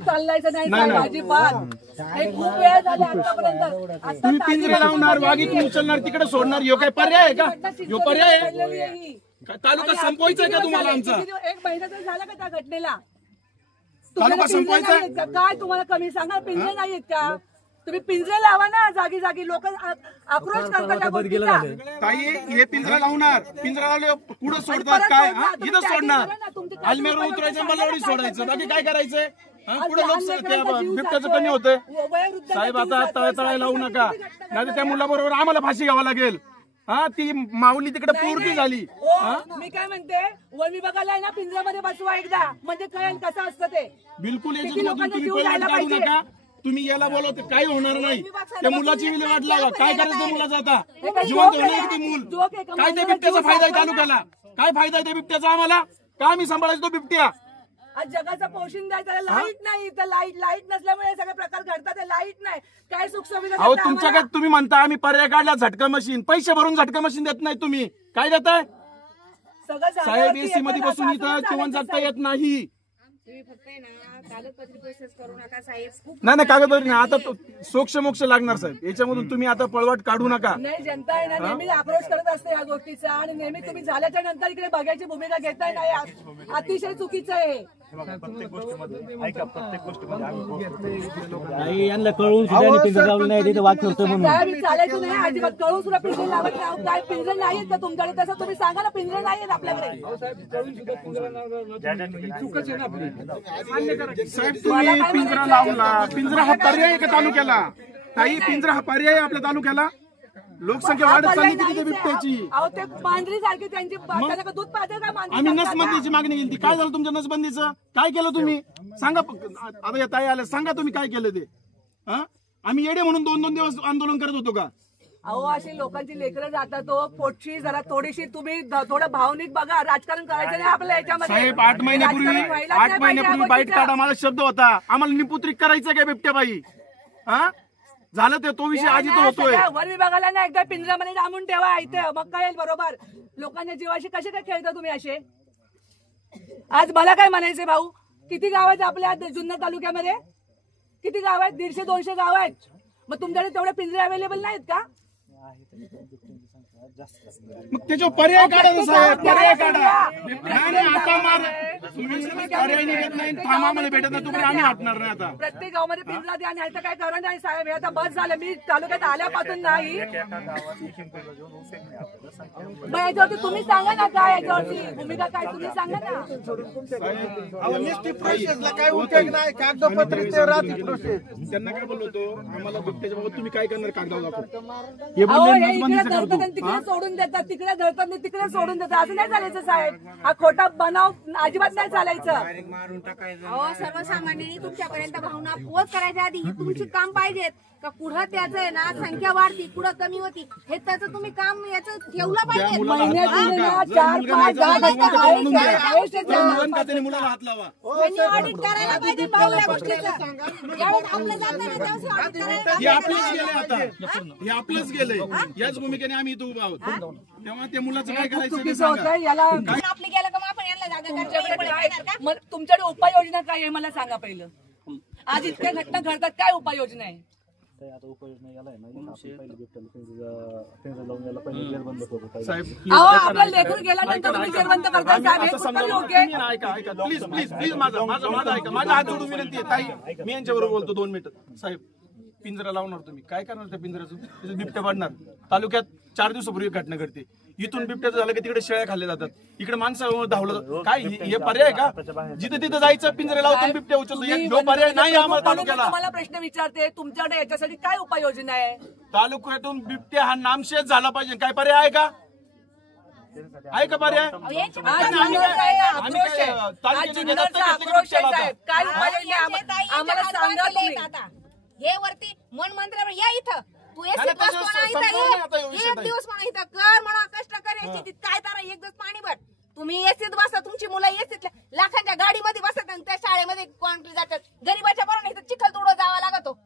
चाललायचं नाही अजिबात. हे खूप वेळ झाले आतापर्यंत. तुम्ही पिंजरे लावणार, वाघ इथून उचलणार, तिकडे सोडणार, यो काय पर्याय आहे का? यो पर्याय आहे? तालुका संपवायचा आहे का तुम्हाला आमचा? 1 महिना तर झाला का त्या घटनेला? तालुका संपवायचा काय तुम्हाला कमी सांगा? पिंजरे नाहीत का? तुम्ही पिंजरे लावा ना जागी जागी. लोक आक्रोश करतात. ताई हे पिंजरा लावणार, पिंजरा लावले पुढे सोडतात काय? इथं सोडणार, आलमेर उतरायचं, मलावडी सोडायचं, बाकी काय करायचंय? पुढे बिबट्याचं कमी होतंय. साहेब आता तळतळायला लावू नका, नाही तर त्या मुलाबरोबर आम्हाला फाशी घ्यावा लागेल. ती माऊली तिकडे पूर्ती झाली. मी काय म्हणते, वन विभागाला ना पिंजऱ्यामध्ये बसवा एकदा, म्हणजे कळेल कसं असतं ते. बिलकुल याच्यातून तुम्ही पळवाट काढू नका. तुम्ही याला बोलवत काही होणार नाही. त्या मुलाची विल्हेवाट लावा. काय करायचं मुलाचा आता? जिवंत होणार ते मूल. काय त्या बिबट्याचा फायदा आहे तालुक्याला? काय फायदा आहे त्या बिबट्याचा आम्हाला? का आम्ही सांभाळायचो तो बिबट्या? आज जगाचा पोषण द्यायचा, लाईट नाही तर लाईट नसल्यामुळे सगळे प्रकार घडतात. लाईट नाही, काय सुख सुविधा? अहो तुमच्याकडे तुम्ही म्हणता आम्ही पर्याय काढला झटका मशीन, पैसे भरून झटका मशीन देत नाही तुम्ही. काय देताय? साहेब एसी मध्ये बसून इथं जिवंत जगता येत नाही. नाही कागदपत्र नाही. आता सोक्ष मोक्ष लागणार साहेब याच्यामधून. तुम्ही आता पळवाट काढू नका. नाही, जनता आहे ना नेहमी आक्रोश करत असते या गोष्टीचा, आणि नेहमी तुम्ही झाल्याच्या नंतर इकडे बघायची भूमिका घेताय नाही, अतिशय चुकीचं आहे. प्रत्येक गोष्टीमध्ये ऐका, प्रत्येक गोष्टीमध्ये यांना कळून सुद्धा नाही तिथे वाद करतो म्हणून चालायचं नाही अजिबात. कळून सुद्धा पिंजरे लावत नाही. काय पिंजरे नाहीत का तुमच्याकडे? तसं तुम्ही सांगा ना, पिंजरे नाहीत आपल्याकडे. साहेब तुम्ही पिंजरा लावला, पिंजरा हा पर्याय आहे का तालुक्याला? ताई पिंजरा हा पर्याय आहे आपल्या तालुक्याला? लोकसंख्या वाढत चालली किती बिबट्याची. ते मांजरी सारखी त्यांची दूध पाहते का? आम्ही नसबंदीची मागणी केली. काय झालं तुमच्या नसबंदीचं? काय केलं तुम्ही सांगा. आता या ताई आल्या, सांगा तुम्ही काय केलं ते. आम्ही येडे म्हणून 2-2 दिवस आंदोलन करत होतो का? अहो अशी लोकांची लेकरं जातात. तो पोटची जरा थोडीशी तुम्ही थोडं भावनिक बघा. राजकारण करायचं नाही आपल्या याच्यामध्ये. साहेब 8 महिन्यापूर्वी बाईट काढा मला शब्द होता. आम्हाला निपुत्रिक करायचं काय बिबट्याबाई? झालं ते तो विषय आधी तो होतोय. वन विभागाला ना एकदा पिंजऱ्यामध्ये डांबून ठेवा इथे, मग काय बरोबर. लोकांच्या जीवाशी कसे काय खेळता तुम्ही असे? आज मला काय म्हणायचंय भाऊ, किती गाव आहेत आपल्या जुन्नर तालुक्यामध्ये? किती गाव आहेत? 150-200 गाव आहेत. मग तुमच्याकडे तेवढे पिंजरे अवेलेबल नाहीत का? मग त्याच्यावर पर्याय काढा साहेब, पर्याय काढा. नाही आता मार तुम्ही पर्याय निघत नाही, थांबामध्ये भेटत नाही, तुम्ही आम्ही हटणार नाही. आता प्रत्येक गावामध्ये पिंजरा द्या, नाही तर काय करा नाही साहेब. हे आता बस झालं. मी तालुक्यात आल्यापासून नाही. मग याच्यावरती तुम्ही सांगा ना, काय याच्यावरती भूमिका काय तुम्ही सांगा ना. काय उपयोग नाही, कागदपत्र ते राहते प्रोसेस. त्यांना काय बोलतो आम्हाला बिबट्याच्या बाबत तुम्ही काय करणार कागदावर दाखवून? हे तिकडे सोडून देतात, तिकडे धरतात, तिकडे सोडून देतात. असं नाही चालायचं साहेब. हा खोटा बनाव अजिबात नाही चालायचं. सर्वसामान्यांनी तुमच्यापर्यंत भावना पोच करायच्या आधी तुमची काम पाहिजेत का? पुढं त्याचं आहे ना संख्या वाढती, पुढं कमी होती, हे त्याचं तुम्ही काम याचं ठेवलं पाहिजे. ऑडिट करायला पाहिजे भाऊ या गोष्टीचं. आपलं जातं ना त्यावेळेस ऑडिट करायला आपलंच गेलंय. याच भूमिकेने आम्ही इथं उभा आहोत. तेव्हा त्या मुलाचं काय करायचं आपली गेलं का आपण यांना जागा. तुमच्याकडे उपाययोजना काय आहे मला सांगा पहिलं. आज इतक्या घटना घडतात, काय उपाययोजना आहे? आता उपाययोजना याला आहे ना, पहिली बिबट्याला लावून याला पहिले जेरबंद करू. आपला लेकरू गेल्यानंतर तुम्ही जेरबंद करता साहेब. ऐका प्लीज प्लीज प्लीज माझा ऐका. माझा हात जोडून विनंती आहे ताई, मी यांच्याबरोबर बोलतो 2 मिनिटं. साहेब पिंजरा लावणार तुम्ही, काय करणार त्या पिंजऱ्याचं? बिबट्या वाढणार. तालुक्यात 4 दिवसापूर्वी घटना घडते. इथून बिबट्याचं झालं की तिकडे शेळ्या खाल्ल्या जातात, इकडे माणसं धावलं. काय हे पर्याय का? जिथे तिथे जायचं, पिंजरे लावून बिबट्या उचलतो. पर्याय नाही आम्हाला तालुक्याला. मला प्रश्न विचारते, तुमच्याकडे याच्यासाठी काय उपाययोजना आहे? तालुक्यातून बिबट्या हा नामशेष झाला पाहिजे. काय पर्याय आहे का? आहे का पर्याय? आम्हाला सांगा तुम्ही. हे वरती मन मंत्र या इथं तू एक दिवस म्हणा इथं कर म्हणा, कष्ट कर शेतीत काय तारा, एक दिवस पाणी भर. तुम्ही एसीत बसा, तुमची मुलं एसीत लाखांच्या गाडीमध्ये बसतात आणि त्या शाळेमध्ये कोणती जातात. गरीबाच्या बरोबर इथं चिखल तोडत जावा लागतो.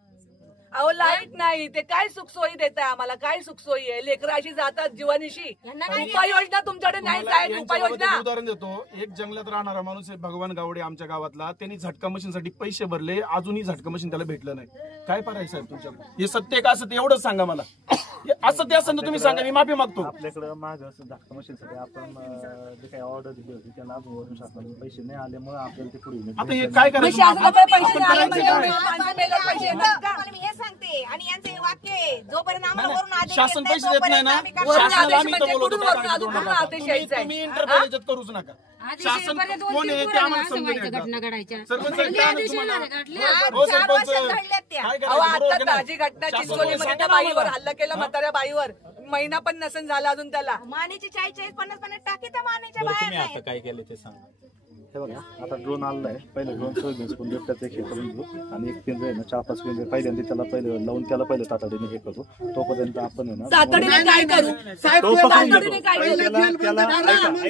अहो लाईट नाही. ते काय सुखसोयी देत आहे आम्हाला, काय सुखसोयी आहे? लेकरं अशी जातात जीवानिशी. यांना काय उपाययोजना तुमच्याकडे नाही साहेब, यांच्याबद्दल उपाययोजना. उदाहरण देतो. एक जंगलात राहणारा माणूस आहे भगवान गावडे आमच्या गावातला, त्यांनी झटका मशीनसाठी पैसे भरले, अजूनही झटका मशीन त्याला भेटलं नाही. काय पर्याय साहेब तुमच्याकडे? हे सत्य का असं एवढंच सांगा मला. हे असं ते असं तुम्ही सांगा, मी माफी मागतो. आपल्याकडे माझं झटका मशीनसाठी आपण जे काही ऑर्डर दिली होती त्यांना अजून वरून शासनाने पैसे नाही आल्यामुळे आपल्याला ते पुढे आता हे काय मग करायचं? शासनाकडे पैसे नाही आले आपण म्हणजे करायचं काय? माणसं मेल्यावर पैसे येतात का? तुम्हाला मी हे सांगते आणि यांचं हे वाक्य आहे, जोपर्यंत आम्हाला वरून आदेश शासन येत नाही, पैसे देत नाही ना, तोपर्यंत आम्ही काय वरून करणार? शासनाला आदेश आम्ही म्हणजे इथं बोलवतो, कुठून वरून? काय अजून करू हा नका. आदेश यायचा आहे. तुम्ही इंटरफेअर याच्यात करूच नका. शासन कोण आहे ते आम्हाला समजून येतं. सरपंच साहेब, काय नाही तुम्हाला? हो, 4 सरपंच. वर्षात घडल्यात त्या. काय अहो करायचं? बरोबर आता की नाही? ताजी घटना शासन चिंचोलीमध्ये सांगा त्या ना बाईवर आम्हाला. हल्ला केला, म्हाताऱ्या बाईवर महिना पण नसेल झाला अजून त्याला. मानेची 40-40, 50-50 टाकी त्या मानेच्या बरं, बाहेर तुम्ही नाही. आता काय केलं ते सांगा. हे बघा आता ड्रोन आलेला आहे. पहिले ड्रोन सोयाबीन पण बिबट्याचं हे करून घेऊ आणि एक पिंजरा आहे ना 4-5 पिंजरे पहिल्यांदा त्याला पहिले लावून त्याला पहिले तातडीने हे करू. तोपर्यंत आपण आहे ना तातडीने काय करू साहेब? तो पकडून तातडीने घेतो. काय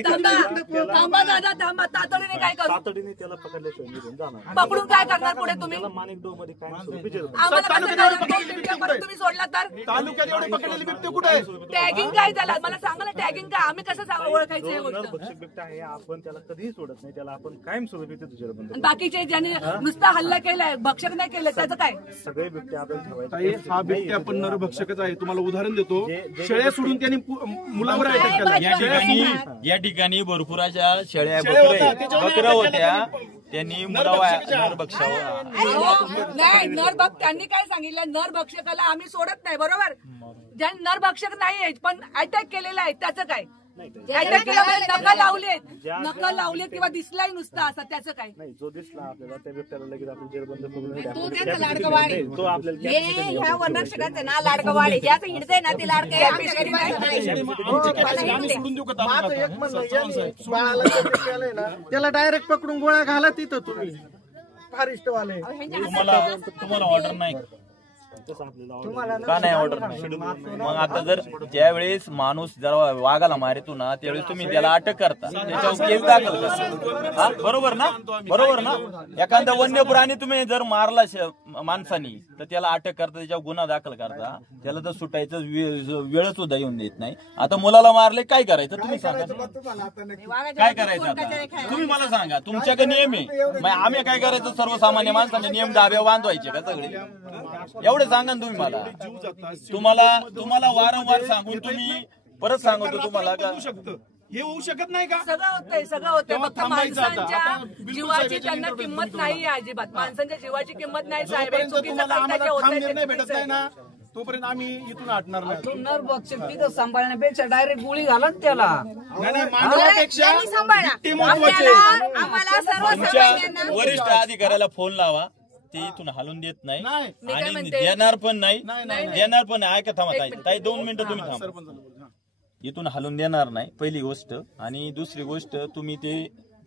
करू? थांबा दादा, थांबा. तातडीने काय करू? तातडीने त्याला पकडल्याशिवाय निघून जाणार नाही. पकडून काय करणार पुढे तुम्ही? त्याला माणिक डो मध्ये काय स्वरूपी जेल आम्हाला कसं कळलं? परत तुम्ही सोडला तर तालुक्यात एवढे पकडलेले बिबटे कुठे आहे? टॅगिंग काय त्याला मला सांगा ना. टॅगिंग काय? आम्ही कसं ओळखायचं हे गोष्ट? भक्षक बिबट्या आहे. आपण त्याला कधीही सोडत नाही. त्याला आपण कायमस्वरूपी तिथे जेलबंद आणि बाकीचे ज्यांनी नुसता हल्ला केलाय, भक्षक नाही केलं, त्याचं काय? सगळे बिबटे आपण ठेवायचे. ताई, हा बिबट्या पण नरभक्षकच आहे. तुम्हाला उदाहरण देतो. शेळ्या सोडून त्यांनी मुलावर अटॅक केला. या ठिकाणी भरपूर अशा शेळ्या शेळ्या होत्या, बकऱ्या त्याच्यावर होत्या. त्यांनी नरभक्षावर नाही नरभक्षक त्यांनी काय सांगितलं? नरभक्षकाला आम्ही सोडत नाही, बरोबर? ज्या नरभक्षक नाही आहेत पण अटॅक केलेला आहे, त्याचं काय? अटॅक केला म्हणजे नखं लावलेत, नखं लावलेत किंवा दिसलाय नुसता असा, त्याचं काय? नाही जो दिसला आपल्याला त्या बिबट्याला लगेच आपण जेलबंद करून तो त्यांचा लाडका वाढ आहे. तो आपल्याला हे ह्या वनरक्षकांचं ना लाडकं वाढ आहे. ज्याचं हिडतंय ना ते लाडकं आहे. आमच्या घरी नाही. आम्ही सोडून देऊ का तालुक्यात? बाळाला कमी केलंय ना त्याला डायरेक्ट पकडून गोळ्या घाला तिथं तुम्ही फॉरेस्ट वाले. तुम्हाला ऑर्डर नाही का? नाही ऑर्डर नाही. मग आता जर ज्या वेळेस माणूस जरा वाघाला मारतो ना त्यावेळेस तुम्ही त्याला अटक करता, त्याच्यावर केस दाखल करता. हा, बरोबर ना? बरोबर ना? एखादा वन्य प्राणी तुम्ही जर मारला माणसानी तर त्याला अटक करता, त्याच्यावर गुन्हा दाखल करता. त्याला तर सुटायचं वेळ सुद्धा येऊन देत नाही. आता मुलाला मारले, काय करायचं तुम्ही सांगा? काय करायचं आता तुम्ही मला सांगा. तुमच्याकडे नियम आहे, मग आम्ही काय करायचं? सर्वसामान्य माणसाने नियम डाब्या बांधवायचे का सगळे? एवढे सांगा ना तुम्ही मला. तुम्हाला वारंवार सांगून तुम्ही परत सांगतो तुम्हाला का हे होऊ शकत नाही का? सगळं होतंय, सगळं होतंय. तेव्हा फक्त थांबायचं आता. माणसांच्या आता बिलकुल जीवाची साहेबांच्या त्यांना इंटरव्ह्यू किंमत तुम्हाला. नाही आहे अजिबात. माणसांच्या जीवाची किंमत नाही साहेब. हे जोपर्यंत चुकीचं तुम्हाला करताय, आम्हाला जे ठाम होतंय ते निर्णय भेटत चुकीचं नाही आहे. ना तोपर्यंत आम्ही इथून हटणार नाही. नरभक्षक तिथं सांभाळण्यापेक्षा डायरेक्ट गोळी घाला ना त्याला. नाही, मानवापेक्षा त्यांनी सांभाळा. बिबटे महत्वाचे. आपल्याला- आम्हाला तुमच्या सर्वसामान्यांना वरिष्ठ अधिकाऱ्याला फोन लावा. ते इथून हलून देत नाही नाही. मी काय आणि म्हणते? देणार पण नाही. नाही. देणार पण नाही. ऐका, थांबा ताई. ताई 2 मिनिटं तुम्ही थांबा. सरपंचाला बोल. हा. इथून हलून देणार नाही, पहिली गोष्ट. आणि दुसरी गोष्ट, तुम्ही ते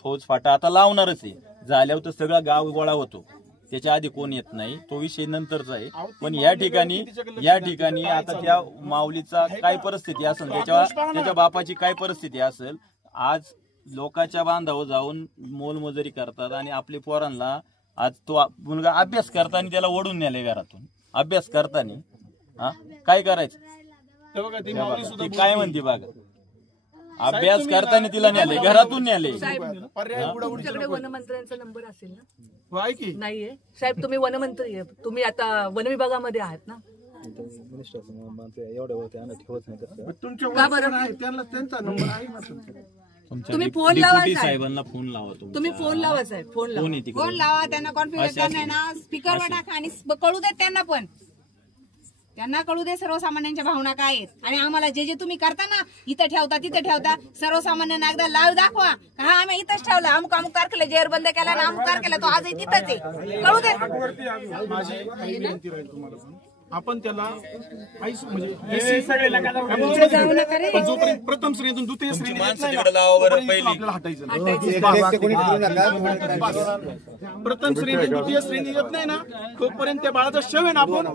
फौज फाटा आता लावणारच आहे. झाल्यावर तर सगळा गाव गोळा होतो. त्याच्या आधी कोण येत नाही, तो विषय नंतरचा आहे. पण या ठिकाणी आता त्या माऊलीचा काय परिस्थिती असेल, त्याच्या बापाची काय परिस्थिती असेल. आज लोकांच्या बांधावर जाऊन मोलमजुरी करतात आणि आपल्या पोरांना आज तो मुलगा अभ्यास करताना त्याला ओढून नेले घरातून. अभ्यास करताना हा काय करायचं? ते बघा, ती माऊली सुद्धा ती काय म्हणते बघा, अभ्यास करताना तिला नेले, घरातून नेले. पर्याय उडावडीचे तुमच्याकडे नको. वनमंत्र्यांचा नंबर असेल ना? हो, आहे की? नाहीये साहेब. तुम्ही वनमंत्री आहे, तुम्ही आता वनविभागामध्ये आहात ना? मिनिस्टर एवढ्या वरती आणत ठेवत नाही तसं. तुमच्या का बरं? आहे त्यांना त्यांचा नंबर आहे ना तुमच्याकडे. तुम्ही फोन लावा डिप्युटी साहेब. साहेबांना फोन लावा. तुम्ही फोन लावा साहेब, फोन लावा. फोन येते फोन लावा, त्यांना कॉन्फिगरेशन आहे ना स्पीकरवर टाका आणि कळू देत त्यांना पण. त्यांना कळू दे सर्वसामान्यांच्या भावना काय आहेत. आणि आम्हाला जे जे तुम्ही करता ना, इथं ठेवता तिथं ठेवता, सर्वसामान्यांना एकदा लाईव्ह दाखवा. हा आम्ही इथंच ठेवला, अमुक अमुक तारखेला जेर बंद केला ना, अमुक तारखेला तो आजही तिथंच आहे. कळू दे. माझी विनंती राहील तुम्हाला पण. आपण त्याला पण जोपर्यंत प्रथम श्रेणीतून द्वितीय श्रेणी माणसं तिकडे लावा बरं पहिली. आपल्याला हटायचं प्रथम श्रेणी द्वितीय श्रेणी येत नाही ना तोपर्यंत त्या बाळाचा शव आहे ना आपण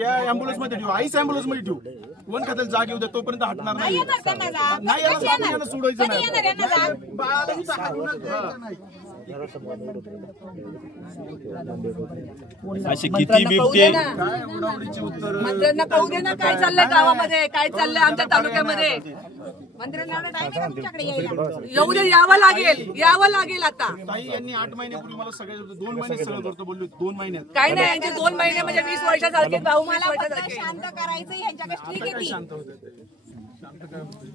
त्या अँब्युलन्स मध्ये ठेवू, आईच अँब्युलन्स मध्ये ठेवू, वन खात्याला जाग येऊ द्या, तोपर्यंत हटणार नाही. येणार त्यांना जाग. नाही येणार, कशी येणार? आपल्याला सोडायचं कधी येणार यांना नाही. जाग? बाळाला नुसतं हाकलूनच द्यायचं नाही. असे किती बिबटे काय उडावडीची उत्तर. मंत्र्यांना कळू दे ना काय चाललंय गावामध्ये, काय चाललंय आमच्या तालुक्यामध्ये. मंत्र्यांना एवढा टाइम आहे का तुमच्याकडे यायला? येऊ दे, यावं लागेल आता. ताई यांनी 8 महिन्यापूर्वी मला सगळे 2 महिने सगळं करतो बोलले, 2 महिन्यात. काय नाही, यांचे 2 महिने म्हणजे 20 वर्षासारखे, भाऊ 20 मला फक्त वर्षासारखे. शांत करायचं ह्यांच्या कष्टी किती शांत होते ते.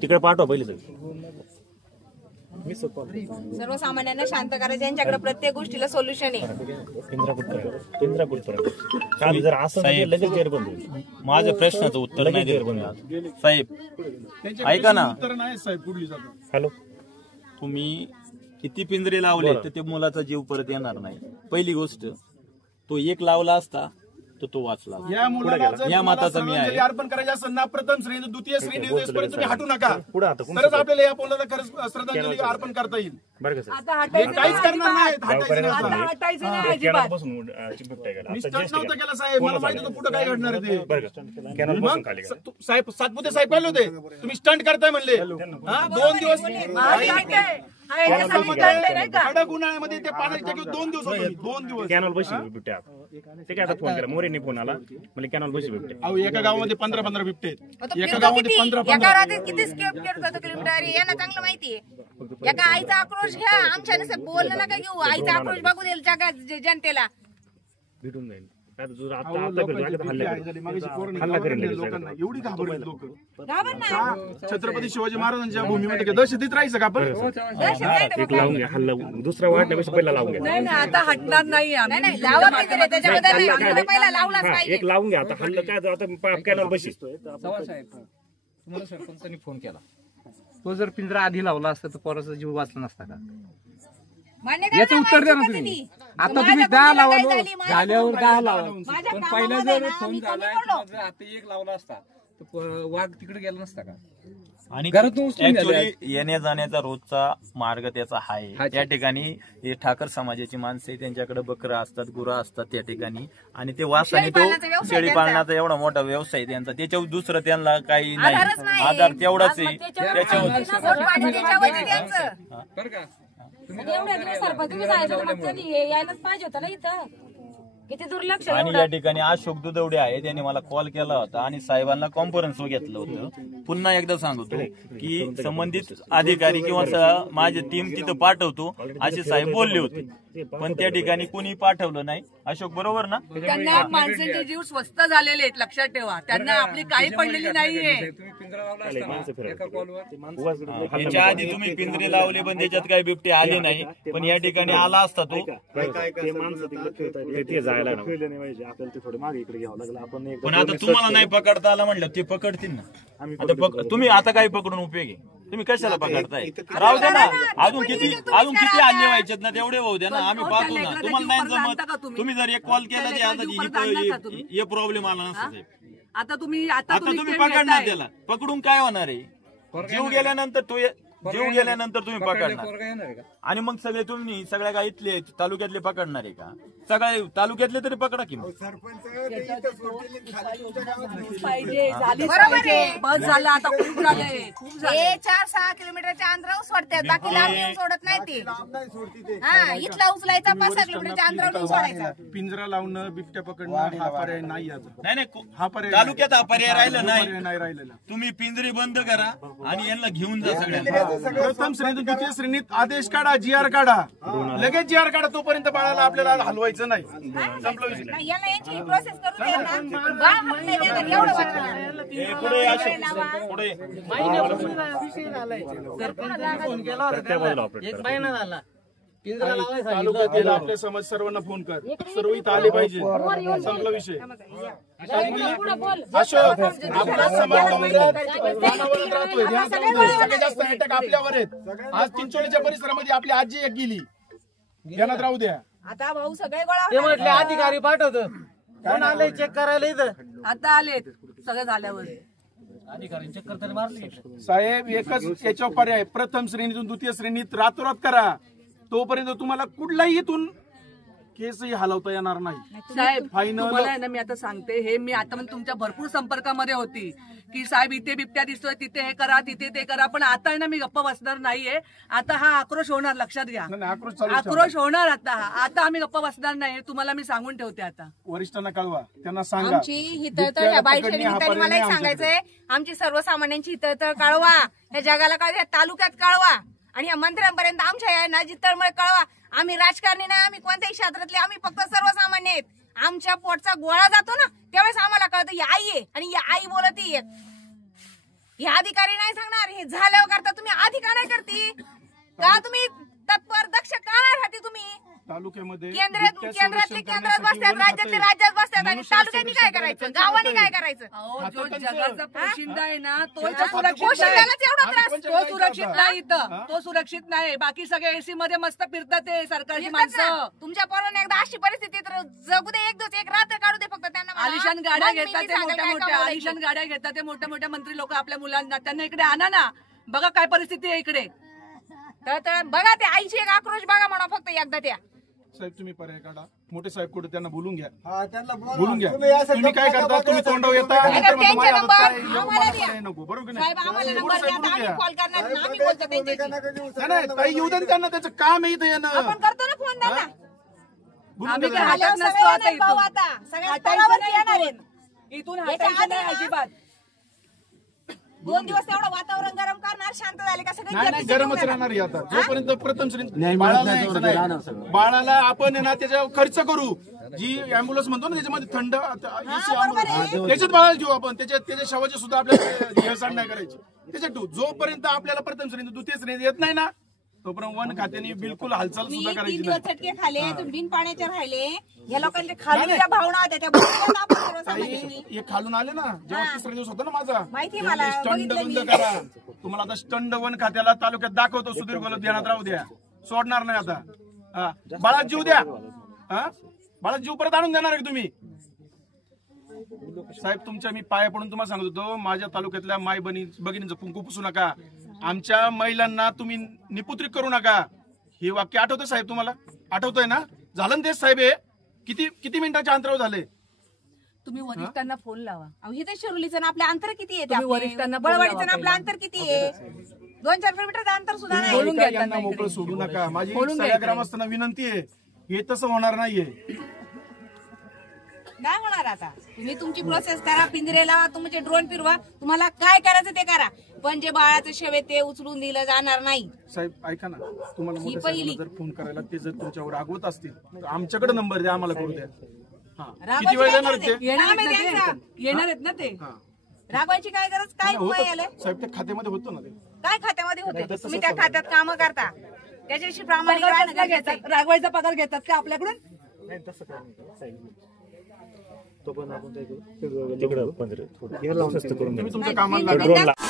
तिकडे पाठवा पहिले सर्वसामान्यांना शांत करायचं, यांच्याकडे प्रत्येक गोष्टीला सोल्युशन आहे. जर असं नाही लगेच गैरबंद होईल. माझ्या प्रश्नाचं उत्तर नाही देत साहेब. त्यांच्याकडे ऐका ना. उत्तर नाही साहेब पुढली जातात. हॅलो, तुम्ही किती पिंजरे लावले तर ते मुलाचा जीव परत येणार नाही. पहिली गोष्ट, तो एक लावला असता तर तो वाचला. या मुलाला जर या माताचा तुम्हाला मी आहे. श्रद्धांजली अर्पण करायची असेल ना, प्रथम श्रेणी द्वितीय श्रेणी देशपर्यंत तुम्ही हटू नका. पुढे आता तरच आपल्याला या मुलाला खरंच श्रद्धांजली अर्पण करता येईल. बरं का सर, आता हे हटायचं काहीच करणार नाही, नाही, हटायचं नाही आता असं. हटायचं नाही अजिबात. मी स्टंट नव्हतं केलं साहेब, मला माहिती होतं पुढे काय घडणार आहे ते. बरं का, कॅनल पासून खाली करा. साहेब सातपुते साहेब आले होते, तुम्ही स्टंट करताय म्हणले. 2 दिवस हा, याच्यासाठी काढलंय नाही का? कडक उन्हाळ्यामध्ये ते पाण्याच्या टाकीवर 2 दिवस होतो मी, 2 दिवस. कॅनल बशी बिबट्या. ते काय आता फोन केला, मोरेंनी फोन आला म्हणजे कॅनल बशी बिबट्या. अहो एका गावामध्ये 15-15 बिबटे आहेत. आता एका फिरतो गावामध्ये किती? 15-15. एका रात्री किती स्केप करतो किलोमीटर यांना चांगलं माहितीये. एका आईचा आक्रोश घ्या, आमच्या नसत बोलणं नका घेऊ. आईचा आक्रोश बघू देईल जगात जनतेला. भेटून जाईल. आता अहो, आता लोकांची किती आहे झाली. मागाशी पोरांनी हल्ला करेल घाबरले लगेच. लोकांना, एवढी घाबरली लोक. घाबरणार. छत्रपती शिवाजी महाराजांच्या भूमीमध्ये काय दहशतीत राहायचं का आपण? एक लावून घ्या, हल्ला दुसरा वाढण्यापेक्षा पहिला लावून घ्या. नाही नाही, आता हटणार नाही आम्ही. नाही लावा पाहिजे, त्याच्याबद्दल नाही. आम्हाला पहिला लावलाच हा, पाहिजे. एक लावून घ्या. आता हल्ला काय आता कॅनल बशी. चव्हाणसाहेब, तुम्हाला सरपंचांनी फोन केला, तो जर पिंजरा आधी लावला असता तर पोराचा जीव वाचला नसता का? मान्य करा याचं ना, उत्तर द्या ना माझी तुम्ही. चुका दिली. आता माझ्या तुम्ही 10 बुद्धीला लावा, काय झाली, माझ्या झाल्यावर 10 लावा. माझ्या पण कामामध्ये पहिला जर ना, फोन मी झाला कमी पडलो. किंवा जर आता एक लावला असता तर वाघ तिकडे गेला नसता का? आणि घरातून उचलून ऍक्च्युली नेलं. येण्या जाण्याचा रोजचा मार्ग त्याचा आहे. हा. त्या ठिकाणी हे ठाकर समाजाची माणसे, त्यांच्याकडे बकरं असतात, गुरं असतात त्या ठिकाणी, आणि ते वासाने शेळीपालनाचा तो व्यवसाय शेळीपालनाचा एवढा मोठा व्यवसाय त्यांचा. त्याच्यावर दुसरं त्यांना काही आधारच नाही, नाही. आधार तेवढाच आहे. मग त्याच्यावर त्याच्यावरती त्यांचं. बरं का? एवढ्या दिवस सरपंच तुम्ही सांगितलं मग त्यांनी यायलाच पाहिजे होतं ना इथं. किती दुर्लक्ष आणि एवढं. या ठिकाणी अशोक दुधवडे आहे, त्यांनी मला कॉल केला होता आणि साहेबांना कॉन्फरन्स घेतलं होतं. पुन्हा एकदा सांगतो की संबंधित अधिकारी किंवा माझी टीम तिथं पाठवतो असे साहेब बोलले होते, पण त्या ठिकाणी कुणी पाठवलं नाही. अशोक बरोबर ना? त्यांना माणसांचे जीव स्वस्त झालेले आहेत, लक्षात ठेवा. त्यांना आपली काही पडलेली नाहीये. तुम्ही पिंजरा लावला असता ना एका कॉलवर. याच्या आधी तुम्ही पिंजरे लावले पण त्याच्यात काही बिबटे आले नाही, पण या ठिकाणी आला असता तो. ते माणसं तिकडे खेळतात, ते जायला खेळले नाही पाहिजे. आपल्याला ते थोडे मागे इकडे घ्यावं लागलं. आपण एकदा पण आता तुम्हाला नाही पकडता आला म्हणलं ते पकडतील ना. आता तुम्ही आता काही पकडून उपयोग आहे? तुम्ही कशाला पकडताय? राहू द्या ना, अजून किती हल्ले व्हायचेत ना, तेवढे होऊ द्या ना. आम्ही पाहतो ना. तुम्हाला नाही जमत, तुम्ही जर एक कॉल केला हे प्रॉब्लेम आला नसता साहेब. आता तुम्ही पकडणार त्याला, पकडून काय होणार आहे? जीव गेल्यानंतर तुम्ही पकडणार, पोरगा येणार आहे का? आणि मग सगळे तुम्ही सगळ्या काय इथले तालुक्यातले पकडणार आहे का? सगळे तालुक्यातले तरी पकडा की मग. पाहिजे, झालीच बरोबर पाहिजे. आहे. बस झालं आता, खूप झालंय, खूप झालंय. हे 4-6 किलोमीटरच्या अंतरावर सोडतात, बाकी लांब येऊन सोडत नाही ते. हा, इथला उचलायचा 5-6 किलोमीटरच्या अंतरावर येऊन सोडायचा. पिंजरा लावणं, बिबट्या पकडणं हा पर्याय नाही आता. नाही हा पर्याय तालुक्यात हा पर्याय राहिला पर्याय नाही. नाही राहिलेला. तुम्ही पिंजरी बंद करा आणि यांना घेऊन जा सगळ्यांना. प्रथम श्रेणीत द्वितीय श्रेणीत आदेश काढा, GR काढा, लगेच GR काढा. तोपर्यंत बाळाला आपल्याला हलवायचं नाही. संपलं विषय. नाही, याला यांची प्रोसेस करून द्या ना. बा, हात नाही देणार, एवढं वाटलं. पुढे अशोक, पुढे फोन केला होता त्याला. 1 महिना झाला. पिंजरा लावायला तालुक्यातील आपले समाज सर्वांना फोन कर, सर्व इथं आले पाहिजे. संपला विषय. अशोक, आपला समाज रानावरच राहतोय. सगळ्यात जास्त अटॅक आपल्यावर आहेत. आज चिंचोलीच्या परिसरामध्ये आपली आजी एक गेली, ध्यानात राहू द्या. आता भाऊ सगळे गोळा ते म्हटले अधिकारी पाठवतो. कोण आले चेक करायला इथं? आता आलेत सगळं झाल्यावर. अधिकारी चेक करताना मारले. साहेब, एकच याच्यावर पर्याय, प्रथम श्रेणीतून द्वितीय श्रेणीत रातोरात करा. तोपर्यंत तुम्हाला कुठलाही इथून केसही हलवता येणार नाही. साहेब Final. तुम्हाला आहे ना मी आता सांगते हे मी आता पण तुमच्या भरपूर संपर्कामध्ये होती की साहेब इथे बिबट्या दिसतोय तिथे हे करा तिथे ते करा पण आता आहे ना मी गप्प बसणार नाहीये. आता हा आक्रोश होणार लक्षात घ्या. नाही, आक्रोश चालू ठेवा. आक्रोश होणार आता आम्ही गप्प बसणार नाही तुम्हाला मी सांगून ठेवते. आता वरिष्ठांना कळवा त्यांना सांगा आमची हितळतळ ह्या बाईटच्या निमित्ताने मला एक सांगायचंय आमची सर्वसामान्यांची हितळतळ कळवा ह्या जगाला कळवा ह्या तालुक्यात कळवा आणि ह्या मंत्र्यांपर्यंत आमच्या या ना तळमळ कळवा. आम्ही राजकारणी नाही आम्ही कोणत्याही क्षेत्रातले आम्ही फक्त सर्वसामान्य आहेत. आमच्या पोटचा गोळा जातो ना त्यावेळेस आम्हाला कळतं ही आई आहे आणि ही आई बोलती हे अधिकारी नाही सांगणार. हे झाल्यावर करता तुम्ही आधी का नाही करती का तुम्ही तत्पर दक्ष का नाही राहते तुम्ही तालुक्यामध्ये केंद्रातले केंद्रात बसतात राज्यातले राज्यात बसतात आणि तालुक्याने काय करायचं गावाने काय करायचं. अहो, जो जगाचा पोशिंदा आहे ना तो हा, सुरक्षित पोशिंद्यालाच एवढा त्रास. नाही. तो सुरक्षित नाही इथं तो सुरक्षित नाही. बाकी सगळे एसी मध्ये मस्त फिरतात ते सरकारची माणसं. तुमच्या पोरांना एकदा अशी परिस्थिती तर जगू दे एक दिवस एक रात्र काढू दे फक्त त्यांना म्हणा. आलिशान गाड्या मग मी घेतात ते सांगेल मोठ्या काय मोठ्या काम आलिशान बोलायचं. गाड्या घेतात ते मोठ्या मोठ्या मंत्री लोक आपल्या मुलांना त्यांना इकडे आणा ना. बघा काय परिस्थिती आहे इकडे. तर बघा ते आईची एक आक्रोश बघा म्हणा फक्त एकदा त्या. साहेब तुम्ही पर्याय काढा. मोठे साहेब कुठे त्यांना बोलून घ्या. बोलून बोलून घ्या. तुम्ही काय करता तुम्ही तोंडावर येता नाही, नंतर म्हणता, त्यांचे माझ्या नंबर हातात काय येऊ, आम्हाला मला द्या. काय नको. बरोबर की साहेब नाही? आम्हाला मोठे नंबर साहेब द्या बोलून आम्ही घ्या. कॉल करणार नाही, आम्ही बोलतो त्यांच्याशी. नाही ताई येऊ द्या ना त्यांना त्याचं काम आहे इथे येणं. आपण करतो ना फोन त्यांना. बोलून आम्ही द्या काय त्यांना. हातात आल्यावर नसतो आता सगळे भाऊ इथून. आता सगळ्या हटायचं स्तरावरती नाही येणार आहेत. इथून. इथून याच्या हटायचं आधी नाही ना- अजिबात. 2 दिवस तेवढं वातावरण गरम करणार शांत झाले का सगळे नाही चर्चेत गरमच येऊन राहणार आहे आता. जोपर्यंत प्रथम श्री न्याय बाळाला मिळत नाही, यायचं तोपर्यंत राहणार नाही. सगळं. बाळाला आपण आहे ना त्याच्यावर खर्च करू. जी अँब्युलन्स म्हणतो ना त्याच्यामध्ये थंड AC ambulance. त्याच्यात बाळाला घेऊ आपण. त्याच्या शवाची सुद्धा आपल्याला हेळसांड नाही करायची. त्याच्यात ठेवू. जोपर्यंत आपल्याला प्रथम श्रेणी द्वितीय श्रेणी येत नाही ना तोपर्यंत वन खात्याने बिलकुल हालचाल सुद्धा मी करायची 3 नाही. दिवस चटके खाले तुम्ही बिन पाण्याचे राहिले या लोकांच्या खाली ज्या भावना होत्या त्या बोलतात आपण सर्वसामान्यांनी. हे खालून आले ना जेव्हा तिसरा दिवस होता ना माझा माहिती आहे मला, स्टंड बघितलं बंद मी. करा. तुम्हाला आता स्टंड वन खात्याला तालुक्यात दाखवतो. सुधीर गोलत ध्यानात राहू द्या. सोडणार नाही आता. हा. बाळात जीव द्या. हा बाळात जीव परत आणून देणार आहे तुम्ही. साहेब तुमच्या मी पाया पडून तुम्हाला सांगत होतो माझ्या तालुक्यातल्या माय भगिनींचं कुंकू पुसू नका. आमच्या महिलांना तुम्ही निपुत्रिक करू नका. हे वाक्य आठवतं साहेब तुम्हाला? आठवतंय ना? झालं ना तेच साहेब हे किती मिनिटाच्या अंतरावर झाले. तुम्ही वरिष्ठांना फोन लावा. अहो, हे तर शिरोलीचं ना आपलं अंतर किती आहे तुम्ही वरिष्ठांना बोलवा बळवाडीचं ना आपलं पहिला. अंतर किती आहे 2-4 किलोमीटरचं अंतर सुद्धा नाही. बोलून घ्या यांना त्यांना मोकळं इकडे. सोडू नका. माझी बोलून घ्या सगळ्या इकडे. ग्रामस्थांना विनंती आहे. हे तसं होणार नाहीये. काय होणार आता तुम्ही तुमची प्रोसेस करा. पिंजरे लावा तुमचे ड्रोन फिरवा तुम्हाला काय करायचं ते करा पण जे बाळाचं शेवे ते उचलून दिलं जाणार नाही. साहेब ऐका ना तुम्हाला ही मोठ्या पहिली. साहेबांना जर फोन करायला ते जर तुमच्यावर रागवत असतील तर आमच्याकडे नंबर द्या आम्हाला करू द्या. हा रागवायची किती वेळ काय देणार गरज ते? आहे? येणार काम आहेत आहे ना त्यांचं. ते. येणार आहेत ना ते. हा. रागवायची काय गरज काय होतं. वय आलंय साहेब ते खात्यामध्ये होतं ना ते. काय खात्यामध्ये होते तुम्ही त्या खात्यात काम करता त्याच्याशी प्रामाणिक पगार राहणं कसला गरजेचं आहे. घेतात? रागवायचा पगार घेतात का आपल्याकडून? नाही तसं काय नाही साहेब. तो पण आपण काय करू तिकडं 15 घ्या लावून करून तुम्ही तुमच्या नाही, कामाला तुम्ही लागा. त्या